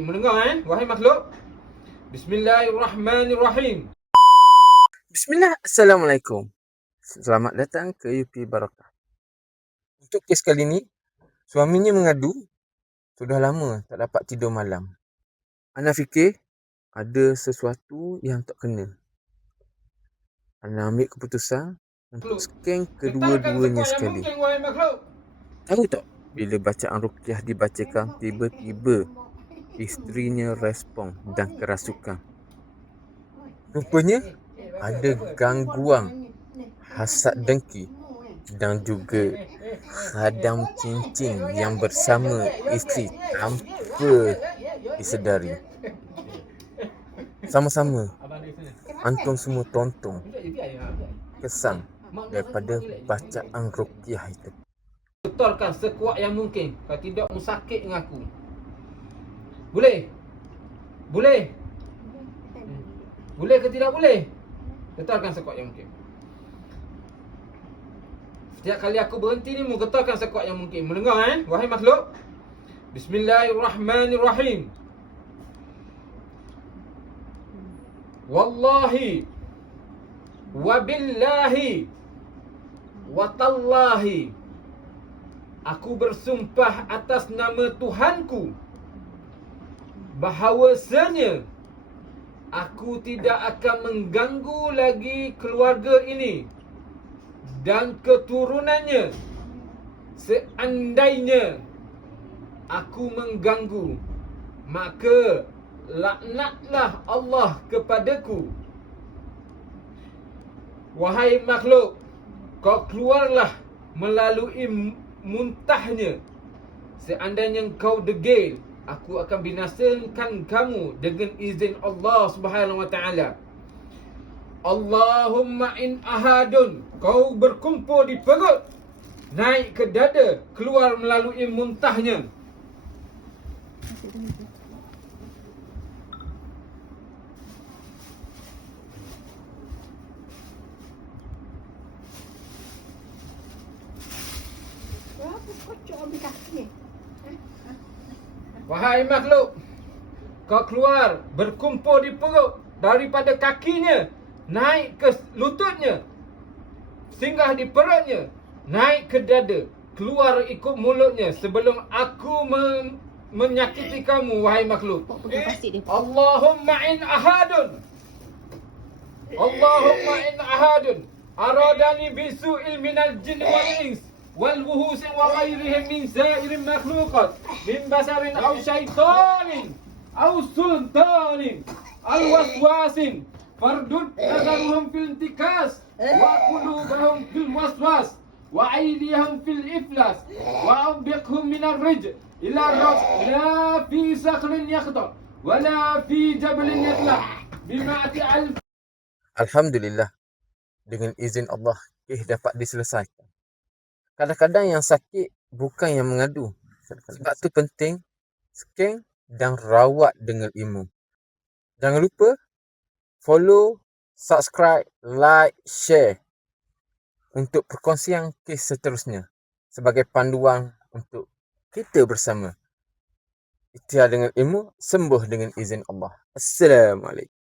Mendengar eh, wahai makhluk. Bismillahirrahmanirrahim. Bismillah, Assalamualaikum. Selamat datang ke UP Barakah. Untuk kes kali ni, suaminya mengadu sudah lama tak dapat tidur malam. Ana fikir ada sesuatu yang tak kena. Ana ambil keputusan untuk scan kedua-duanya sekali. Tahu tak bila bacaan rukyah dibacakan tiba-tiba isterinya respon dan kerasukan. Rupanya ada gangguan hasad dengki dan juga khadam cincin yang bersama isteri tanpa disedari. Sama-sama antum semua tonton kesan daripada bacaan rukyah itu. Betulkan sekuat yang mungkin. Kalau tidak, musakit dengan aku. Boleh? Boleh? Boleh ke tidak boleh? Getarkan sekuat yang mungkin. Setiap kali aku berhenti ni, mu getarkan sekuat yang mungkin. Mendengar eh, wahai makhluk. Bismillahirrahmanirrahim. Wallahi. Wabillahi. Watallahi. Aku bersumpah atas nama Tuhanku bahawasanya aku tidak akan mengganggu lagi keluarga ini dan keturunannya. Seandainya aku mengganggu maka laknatlah Allah kepadaku. Wahai makhluk kau keluarlah melalui muntahnya. Seandainya kau degil aku akan binasakan kamu dengan izin Allah Subhanahu wa taala Allahumma in ahadun kau berkumpul di perut naik ke dada keluar melalui muntahnya Berapa kocok ambil kaki? Wahai makhluk Kau keluar Berkumpul di perut Daripada kakinya Naik ke lututnya Singgah di perutnya Naik ke dada Keluar ikut mulutnya Sebelum aku men- menyakiti kamu Wahai makhluk. Allahumma in ahadun. Allahumma in ahadun. Aradani bisu'il minal jin wal ins والبهوس وغيرهم من سائر المخلوقات من بشر أو شيطان أو سلطان أو وسواس فردد نظرهم في الانتكاس وقلوبهم في الوسواس وأيديهم في الإفلاس وأنبقهم من الرجل إلى الرأس. لا في صخر يخضر ولا في جبل يطلع بمائة ألف الحمد لله. Dengan izin Allah kita dapat diselesaikan. Kadang-kadang yang sakit bukan yang mengadu. Sebab tu penting scan dan rawat dengan ilmu. Jangan lupa follow, subscribe, like, share untuk perkongsian kes seterusnya sebagai panduan untuk kita bersama. Ikhtiar dengan ilmu, sembuh dengan izin Allah. Assalamualaikum.